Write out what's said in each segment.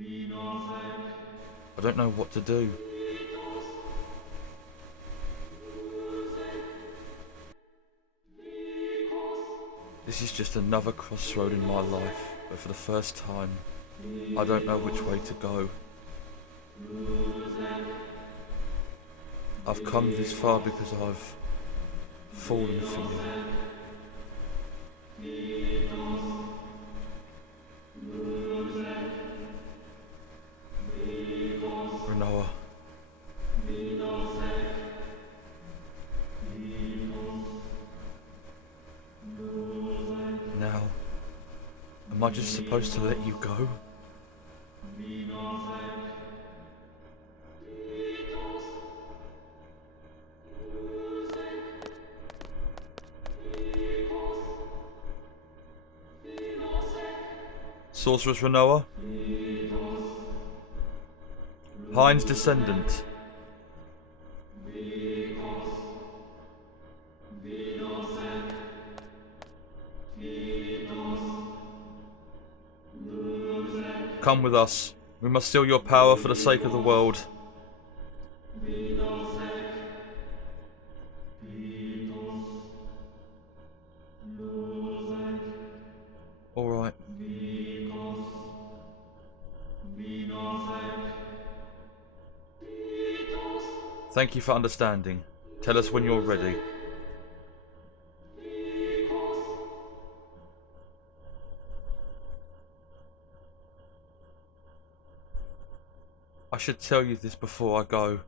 I don't know what to do. This is just another crossroad in my life, but for the first time, I don't know which way to go. I've come this far because I've fallen for you. Rinoa. Now, am I just supposed to let you go? Sorceress Rinoa? Hein's descendant. Come with us. We must steal your power for the sake of the world. Alright. Thank you for understanding. Tell us when you're ready. I should tell you this before I go.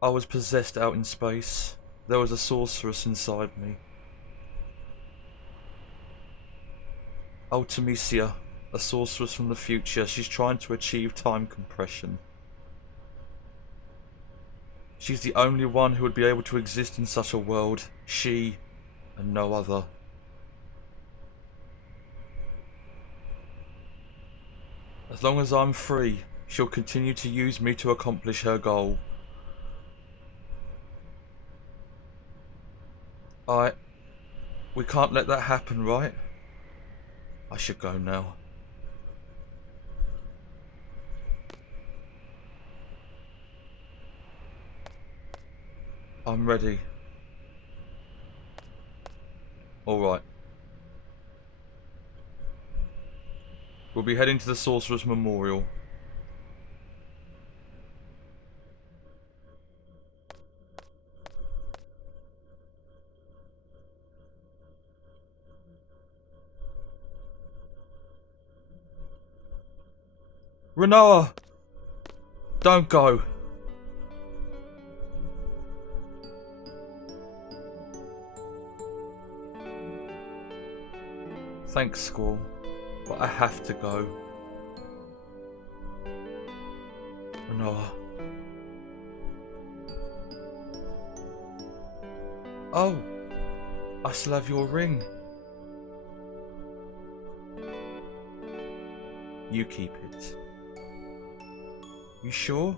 I was possessed out in space. There was a sorceress inside me. Ultimisia, a sorceress from the future. She's trying to achieve time compression. She's the only one who would be able to exist in such a world. She and no other. As long as I'm free, she'll continue to use me to accomplish her goal. We can't let that happen, right? I should go now. I'm ready. Alright. We'll be heading to the Sorcerer's Memorial. Rinoa! Don't go! Thanks, Squall, but I have to go. Rinoa. Oh! I still have your ring. You keep it. You sure?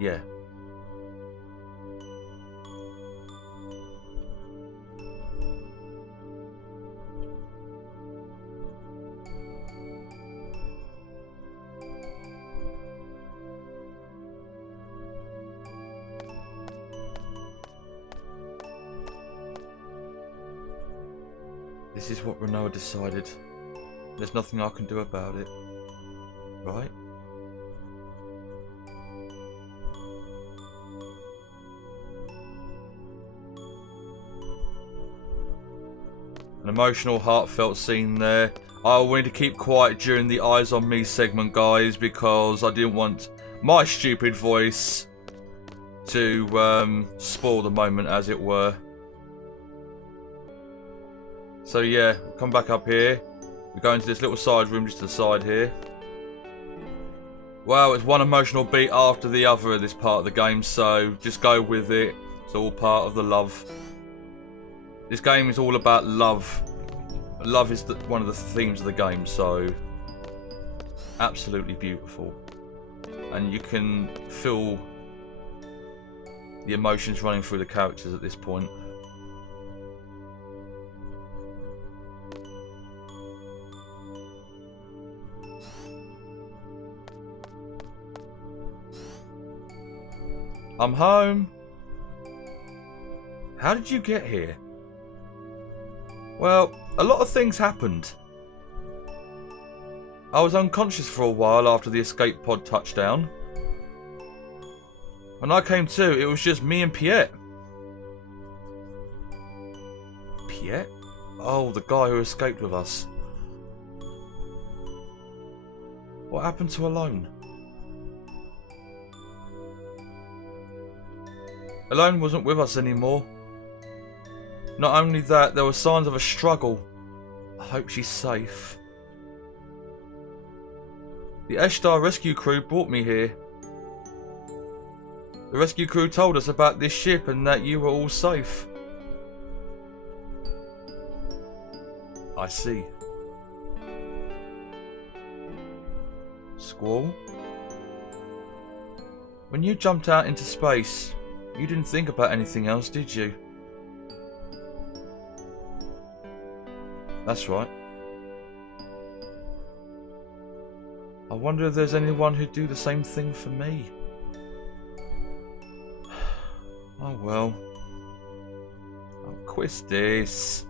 Yeah. This is what Rinoa decided. There's nothing I can do about it. Right? An emotional, heartfelt scene there. I wanted to keep quiet during the Eyes on Me segment, guys, because I didn't want my stupid voice to spoil the moment, as it were. So yeah, we'll come back up here. We go into this little side room just to the side here. Wow, it's one emotional beat after the other in this part of the game, so just go with it. It's all part of the love. This game is all about love. Love is one of the themes of the game, so absolutely beautiful. And you can feel the emotions running through the characters at this point. I'm home. How did you get here? Well, a lot of things happened. I was unconscious for a while after the escape pod touched down. When I came to, it was just me and Piet. Piet? Oh, the guy who escaped with us. What happened to Alone? Alone wasn't with us anymore. Not only that, there were signs of a struggle. I hope she's safe. The Eshtar rescue crew brought me here. The rescue crew told us about this ship and that you were all safe. I see. Squall? When you jumped out into space, you didn't think about anything else, did you? That's right. I wonder if there's anyone who'd do the same thing for me. Oh well. I'll quit this.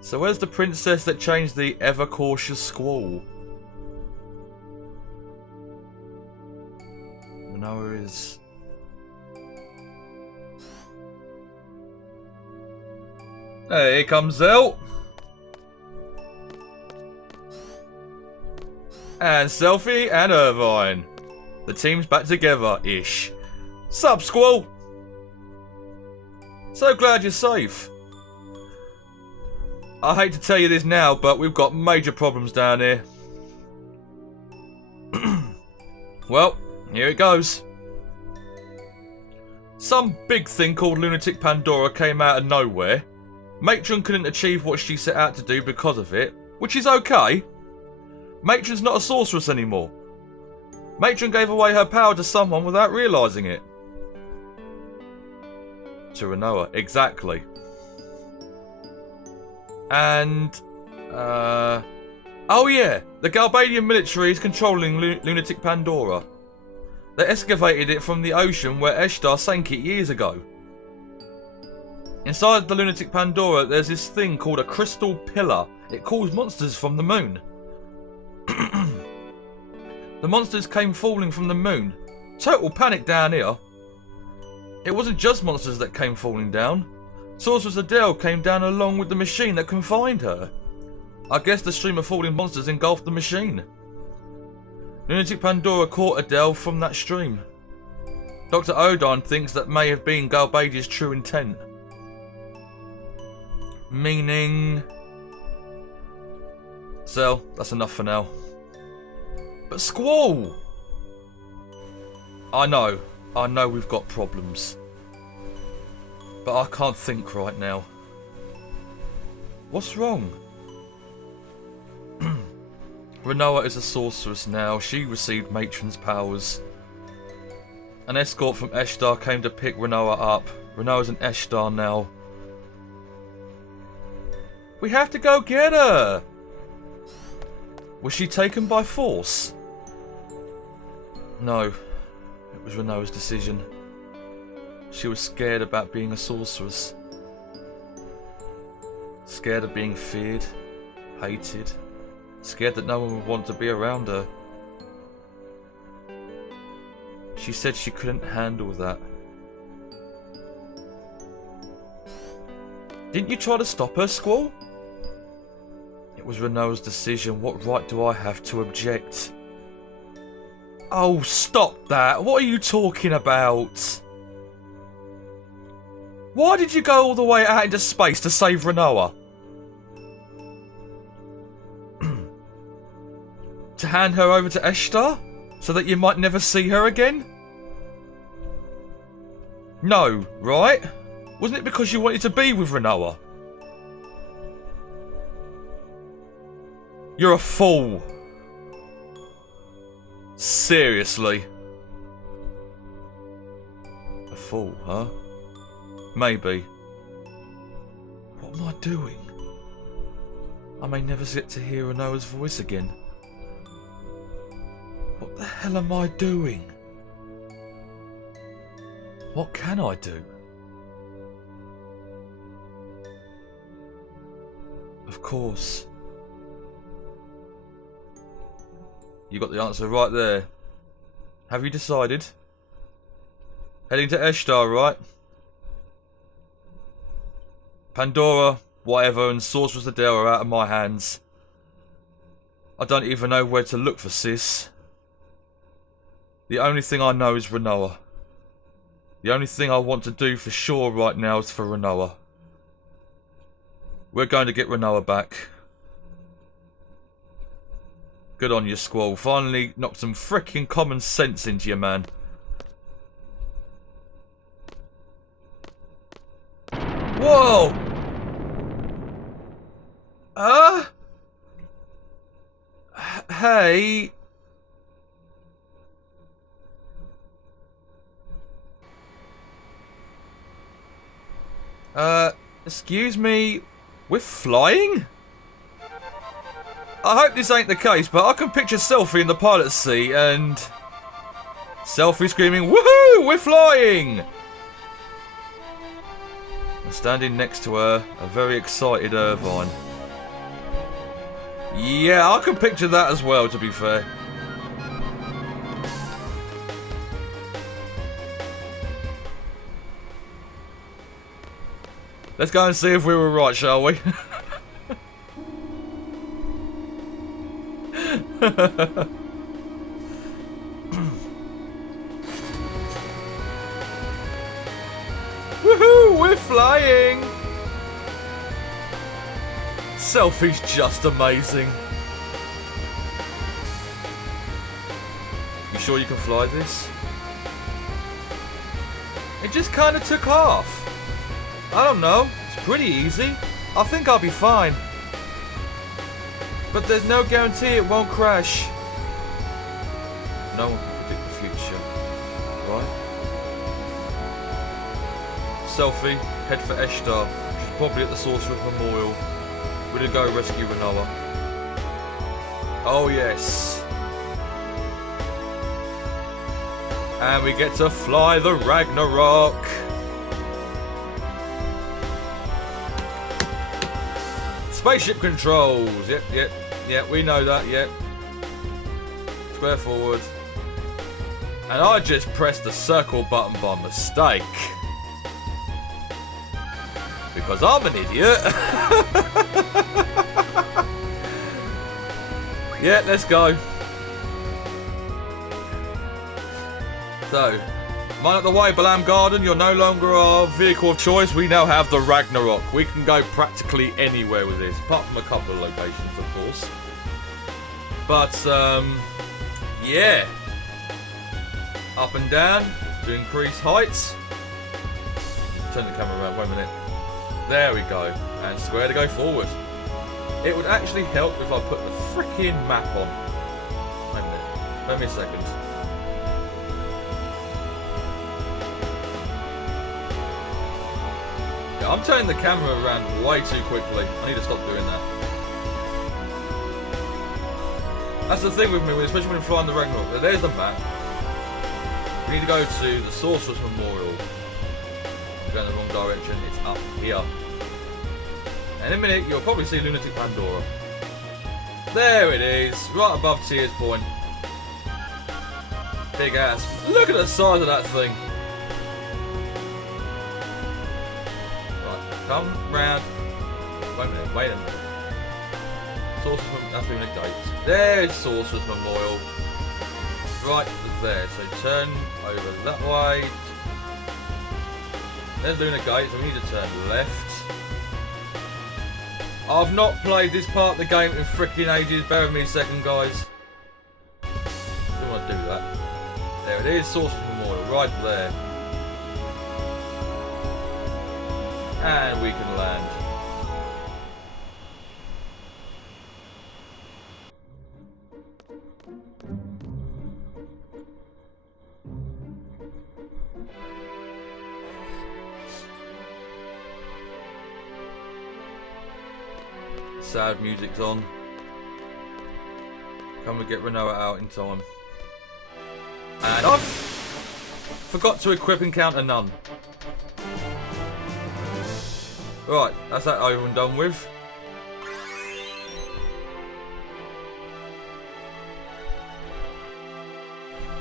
So where's the princess that changed the ever-cautious Squall? Rinoa is... Hey, here comes Zell. And Selfie and Irvine. The team's back together-ish. Sup, Squall? So glad you're safe. I hate to tell you this now, but we've got major problems down here. Well, here it goes. Some big thing called Lunatic Pandora came out of nowhere. Matron couldn't achieve what she set out to do because of it, which is okay. Matron's not a sorceress anymore. Matron gave away her power to someone without realising it. To Rinoa, exactly. And... oh yeah, the Galbadian military is controlling Lunatic Pandora. They excavated it from the ocean where Eshtar sank it years ago. Inside the Lunatic Pandora, there's this thing called a crystal pillar. It calls monsters from the moon. The monsters came falling from the moon. Total panic down here. It wasn't just monsters that came falling down. Sorceress Adele came down along with the machine that confined her. I guess the stream of falling monsters engulfed the machine. Lunatic Pandora caught Adele from that stream. Dr. Odin thinks that may have been Galbadia's true intent. Meaning... Zell, that's enough for now. But Squall! I know we've got problems. But I can't think right now. What's wrong? Rinoa is a sorceress now. She received Matron's powers. An escort from Eshtar came to pick Rinoa up. Rinoa's an Eshtar now. We have to go get her! Was she taken by force? No. It was Rinoa's decision. She was scared about being a sorceress. Scared of being feared, hated. Scared that no one would want to be around her. She said she couldn't handle that. Didn't you try to stop her, Squall? It was Rinoa's decision. What right do I have to object? Oh, stop that. What are you talking about? Why did you go all the way out into space to save Rinoa? To hand her over to Eshtar? So that you might never see her again? No, right? Wasn't it because you wanted to be with Rinoa? You're a fool. Seriously. A fool, huh? Maybe. What am I doing? I may never get to hear Rinoa's voice again. What the hell am I doing? What can I do? Of course. You got the answer right there. Have you decided? Heading to Eshtar, right? Pandora, whatever, and Sorceress Adele are out of my hands. I don't even know where to look for sis. The only thing I know is Rinoa. The only thing I want to do for sure right now is for Rinoa. We're going to get Rinoa back. Good on you, Squall. Finally knocked some freaking common sense into you, man. Whoa! Hey. Excuse me, we're flying? I hope this ain't the case, but I can picture Selfie in the pilot's seat and Selfie screaming, "Woohoo! We're flying!" And standing next to her, a very excited Irvine. Yeah, I can picture that as well, to be fair. Let's go and see if we were right, shall we? Woohoo! We're flying! Selfie's just amazing. You sure you can fly this? It just kind of took off. I don't know. It's pretty easy. I think I'll be fine. But there's no guarantee it won't crash. No one can predict the future, right? Selfie, head for Eshtar, which is probably at the Sorcerer's Memorial. We're gonna go rescue Rinoa. Oh yes. And we get to fly the Ragnarok. Spaceship controls. Yep, we know that, yep. Square forward. And I just pressed the circle button by mistake. Because I'm an idiot. Yeah, let's go. So, mind up the way, Balam Garden. You're no longer our vehicle of choice. We now have the Ragnarok. We can go practically anywhere with this, apart from a couple of locations, of course. But, yeah. Up and down to increase heights. Turn the camera around, wait a minute. There we go. And square to go forward. It would actually help if I put the freaking map on. Wait a minute. Wait me a second. Yeah, I'm turning the camera around way too quickly. I need to stop doing that. That's the thing with me, especially when I'm flying the Ragnarok. There's the map. We need to go to the Sorcerer's Memorial. We're going in the wrong direction. It's up here. And in a minute, you'll probably see Lunatic Pandora. There it is, right above Tears Point. Big ass. Look at the size of that thing. Right, come round. Wait a minute. Sorcerer's, that's Lunatic Gates. There's Sorcerer's Memorial. Right there, so turn over that way. There's Lunatic Gates, so we need to turn left. I've not played this part of the game in freaking ages. Bear with me a second, guys. I don't want to do that. There it is, Sorcerer's Memorial, right there. And we can land. Sad music's on. Can we get Rinoa out in time? And off! Forgot to equip encounter none. Right, that's that over and done with.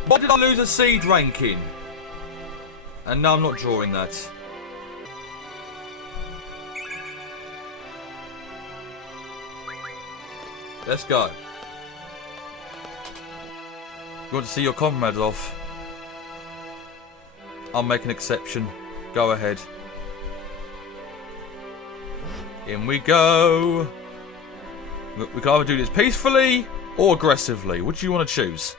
Why did I lose a seed ranking? And no, I'm not drawing that. Let's go. You want to see your comrades off? I'll make an exception. Go ahead. In we go. We can either do this peacefully or aggressively. What do you want to choose?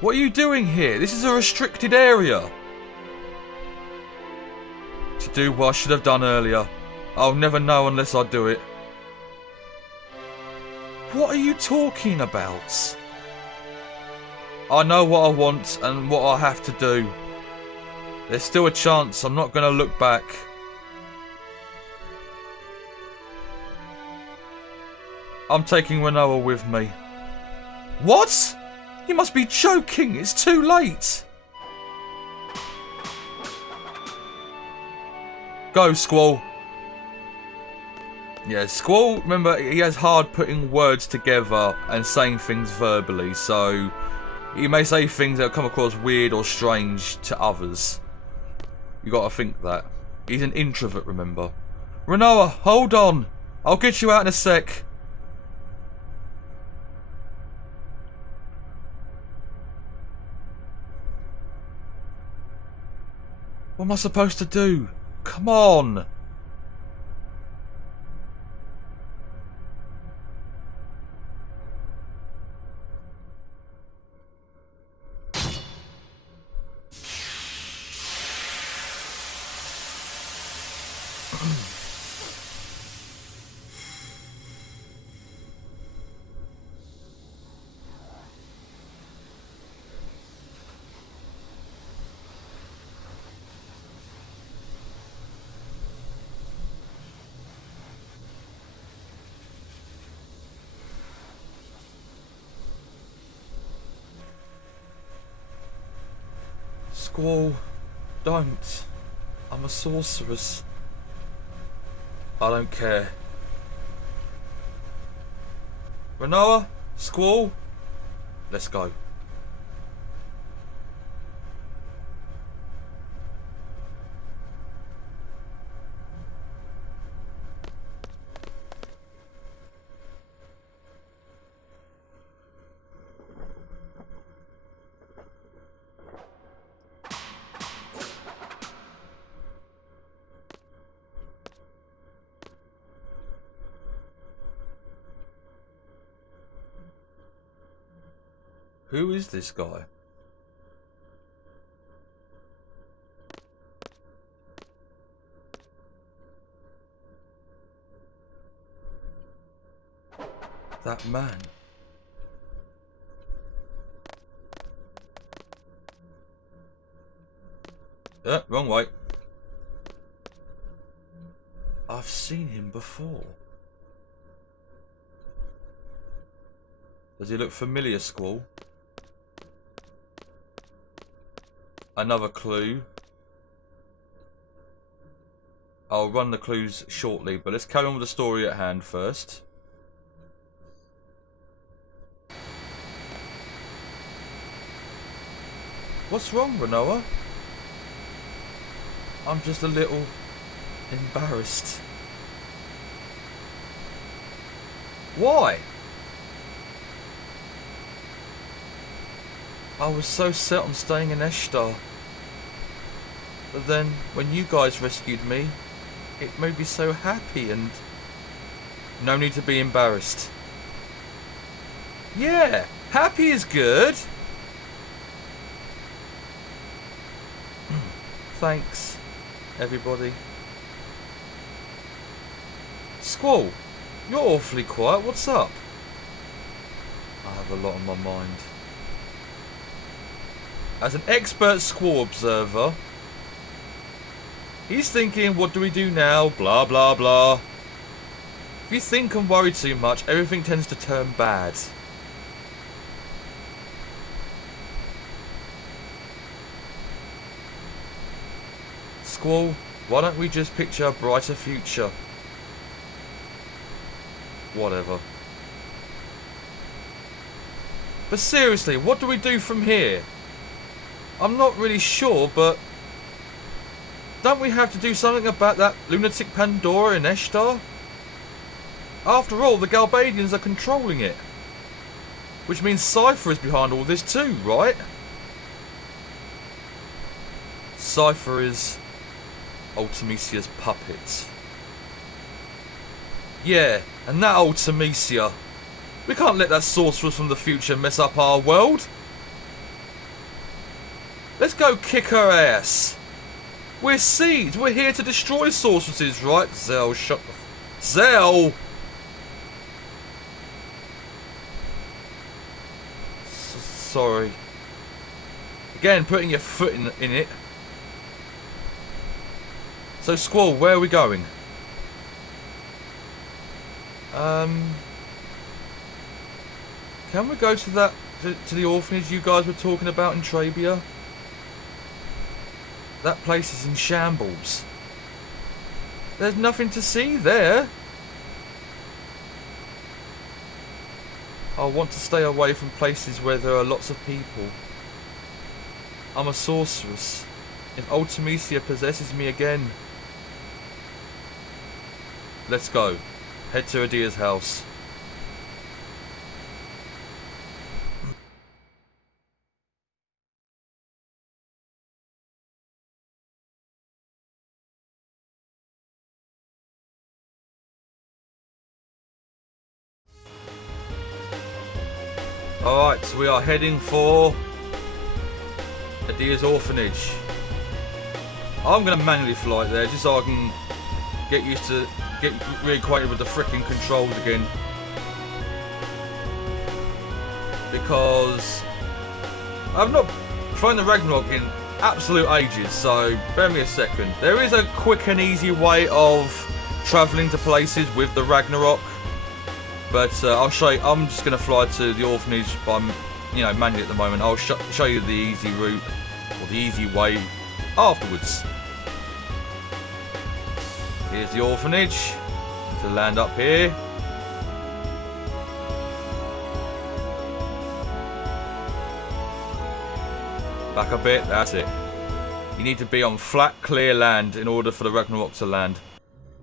What are you doing here? This is a restricted area. To do what I should have done earlier. I'll never know unless I do it. What are you talking about? I know what I want and what I have to do. There's still a chance. I'm not going to look back. I'm taking Rinoa with me. What? You must be joking. It's too late. Go, Squall. Yeah, Squall, remember, he has hard putting words together and saying things verbally, so he may say things that come across weird or strange to others. You gotta think that. He's an introvert, remember. Rinoa, hold on. I'll get you out in a sec. What am I supposed to do? Come on. Squall, don't. I'm a sorceress. I don't care. Rinoa, Squall, let's go. Who is this guy? That man. Wrong way. I've seen him before. Does he look familiar, Squall? Another clue. I'll run the clues shortly, but let's carry on with the story at hand first. What's wrong, Rinoa? I'm just a little embarrassed. Why? I was so set on staying in Eshtar. But then, when you guys rescued me, it made me so happy and... No need to be embarrassed. Yeah, happy is good. Thanks, everybody. Squall, you're awfully quiet. What's up? I have a lot on my mind. As an expert Squall observer, He's thinking, what do we do now? Blah, blah, blah. If you think and worry too much, everything tends to turn bad. Squall, why don't we just picture a brighter future? Whatever. But seriously, what do we do from here? I'm not really sure, but don't we have to do something about that lunatic Pandora in Eshtar? After all, the Galbadians are controlling it. Which means Cypher is behind all this too, right? Cypher is Ultimisia's puppet. Yeah, and that Ultimisia. We can't let that sorceress from the future mess up our world. Let's go kick her ass. We're seeds. We're here to destroy sorceresses, right? Zell, shut the Zell! Sorry. Again, putting your foot in it. So, Squall, where are we going? Can we go to that to the orphanage you guys were talking about in Trabia? That place is in shambles. There's nothing to see there. I want to stay away from places where there are lots of people. I'm a sorceress. If Ultimisia possesses me again... Let's go. Head to Adia's house. Alright, so we are heading for Adia's orphanage. I'm going to manually fly there just so I can get reacquainted with the frickin' controls again. Because I've not flown the Ragnarok in absolute ages, so bear me a second. There is a quick and easy way of travelling to places with the Ragnarok. But I'll show you. I'm just going to fly to the orphanage by, manually at the moment. I'll show you the easy route or the easy way afterwards. Here's the orphanage. To land up here. Back a bit. That's it. You need to be on flat, clear land in order for the Ragnarok to land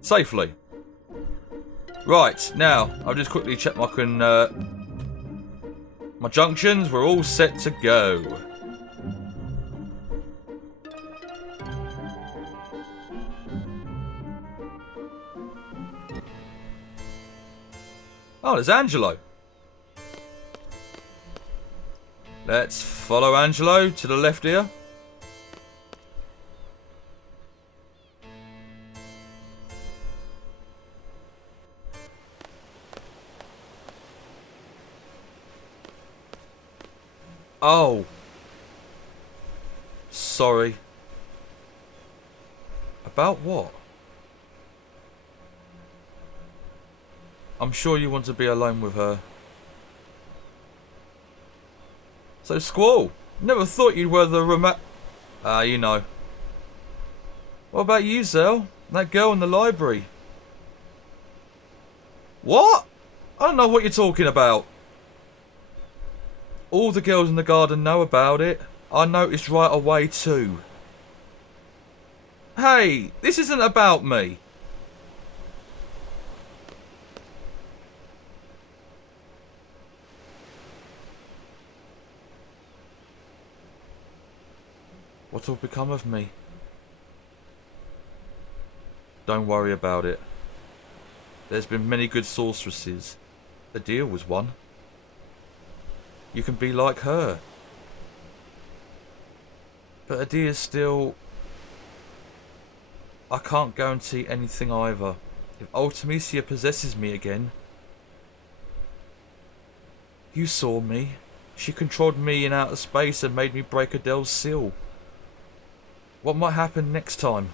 safely. Right, now, I've just quickly checked my junctions. We're all set to go. Oh, there's Angelo. Let's follow Angelo to the left here. Oh. Sorry. About what? I'm sure you want to be alone with her. So, Squall, never thought you were the you know. What about you, Zell? That girl in the library. What? I don't know what you're talking about. All the girls in the garden know about it. I noticed right away too. Hey, this isn't about me. What will become of me? Don't worry about it. There's been many good sorceresses. Adia was one. You can be like her. But Adia's still... I can't guarantee anything either. If Ultimisia possesses me again... You saw me. She controlled me in outer space and made me break Adele's seal. What might happen next time?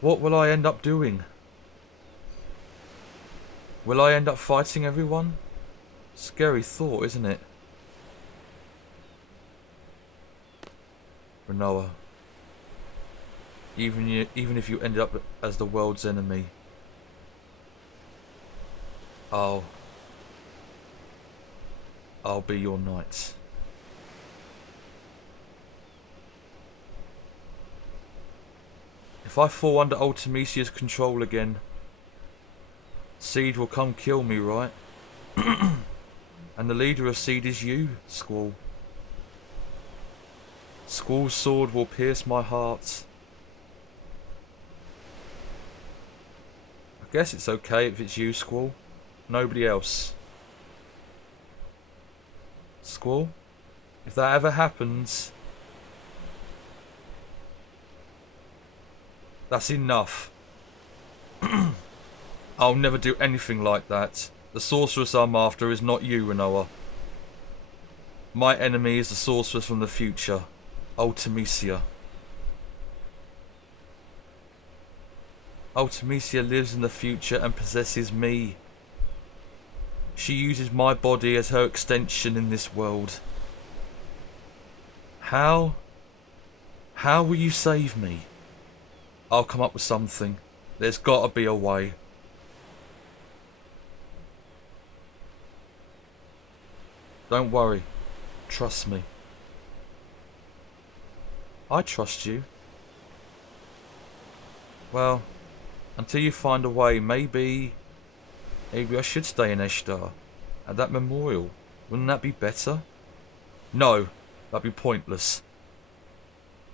What will I end up doing? Will I end up fighting everyone? Scary thought, isn't it? Rinoa. Even if you ended up as the world's enemy, I'll be your knight. If I fall under Ultimecia's control again, Seed will come kill me, right? And the leader of Seed is you, Squall. Squall's sword will pierce my heart. I guess it's okay if it's you, Squall. Nobody else. Squall, if that ever happens, that's enough. I'll never do anything like that. The sorceress I'm after is not you, Rinoa. My enemy is the sorceress from the future, Ultimecia. Ultimecia lives in the future and possesses me. She uses my body as her extension in this world. How? How will you save me? I'll come up with something. There's gotta be a way. Don't worry. Trust me. I trust you. Well, until you find a way, maybe I should stay in Eshtar at that memorial. Wouldn't that be better? No, that'd be pointless.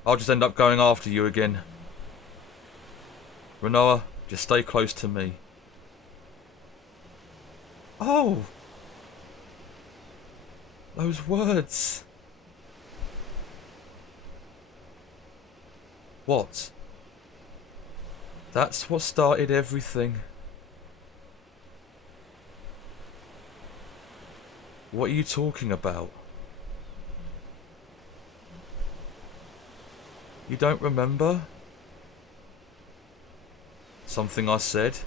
I'll just end up going after you again. Rinoa, just stay close to me. Oh! Those words. What? That's what started everything. What are you talking about? You don't remember? Something I said?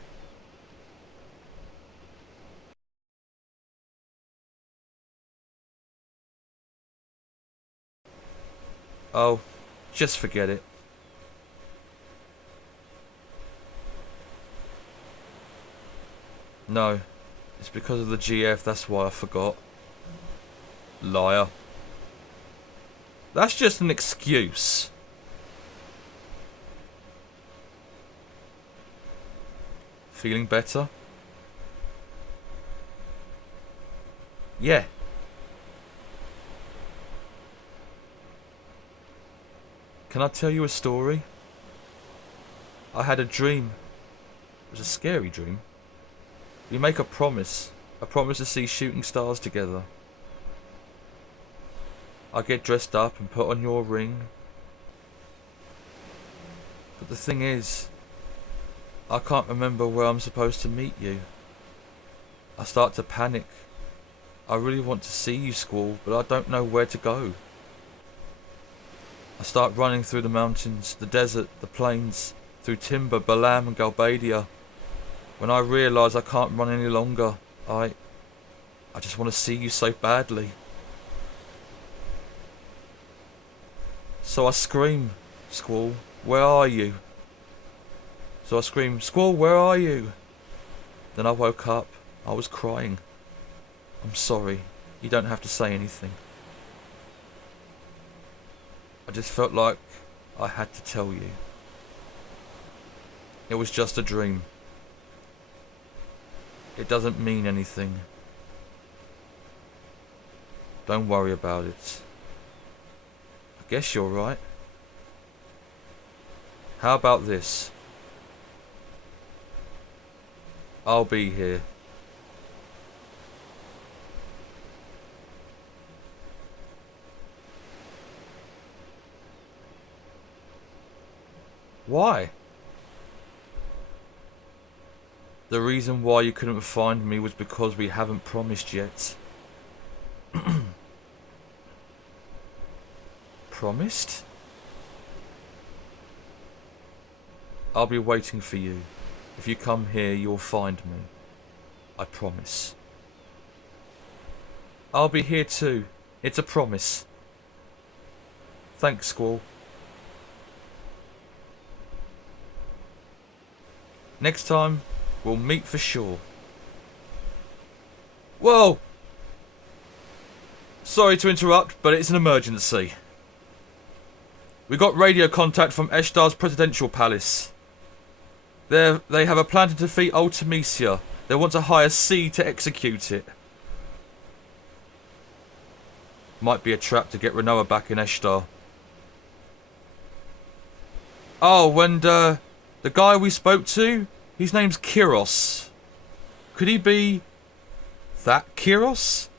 Oh, just forget it. No, it's because of the GF, that's why I forgot. Liar. That's just an excuse. Feeling better? Yeah. Can I tell you a story? I had a dream. It was a scary dream. We make a promise to see shooting stars together. I get dressed up and put on your ring. But the thing is, I can't remember where I'm supposed to meet you. I start to panic. I really want to see you, Squall, but I don't know where to go. I start running through the mountains, the desert, the plains, through Timber, Balam and Galbadia. When I realise I can't run any longer, I just want to see you so badly. So I scream, Squall, where are you? So I scream, Squall, where are you? Then I woke up. I was crying. I'm sorry. You don't have to say anything. I just felt like I had to tell you. It was just a dream. It doesn't mean anything. Don't worry about it. I guess you're right. How about this? I'll be here. Why? The reason why you couldn't find me was because we haven't promised yet. Promised? I'll be waiting for you. If you come here, you'll find me. I promise. I'll be here too. It's a promise. Thanks, Squall. Next time, we'll meet for sure. Whoa! Sorry to interrupt, but it's an emergency. We got radio contact from Eshtar's presidential palace. They have a plan to defeat Ultimecia. They want to hire C to execute it. Might be a trap to get Rinoa back in Eshtar. Oh, and the guy we spoke to, his name's Kiros. Could he be that Kiros?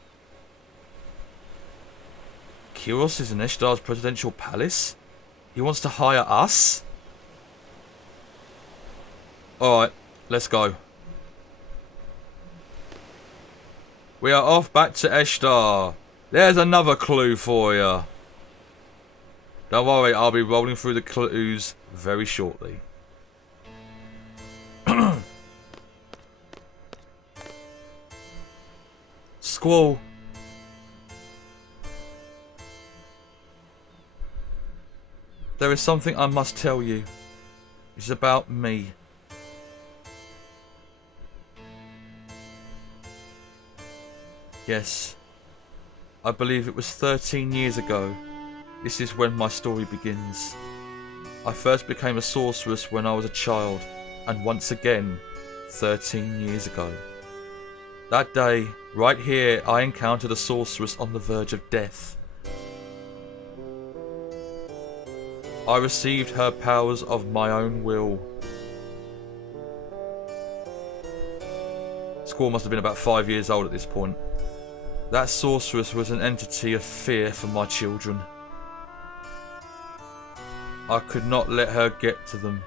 Kiros is in Eshtar's presidential palace? He wants to hire us? Alright, let's go. We are off back to Eshtar. There's another clue for you. Don't worry, I'll be rolling through the clues very shortly. Squall. There is something I must tell you. It's about me. Yes. I believe it was 13 years ago. This is when my story begins. I first became a sorceress when I was a child, and once again, 13 years ago. That day, right here, I encountered a sorceress on the verge of death. I received her powers of my own will. Squall must have been about 5 years old at this point. That sorceress was an entity of fear for my children. I could not let her get to them,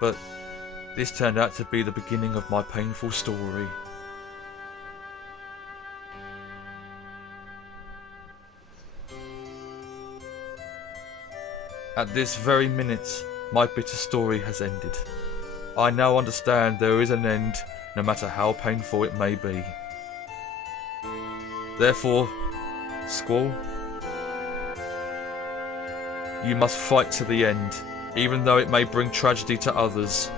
but this turned out to be the beginning of my painful story. At this very minute, my bitter story has ended. I now understand there is an end, no matter how painful it may be. Therefore, Squall, you must fight to the end, even though it may bring tragedy to others.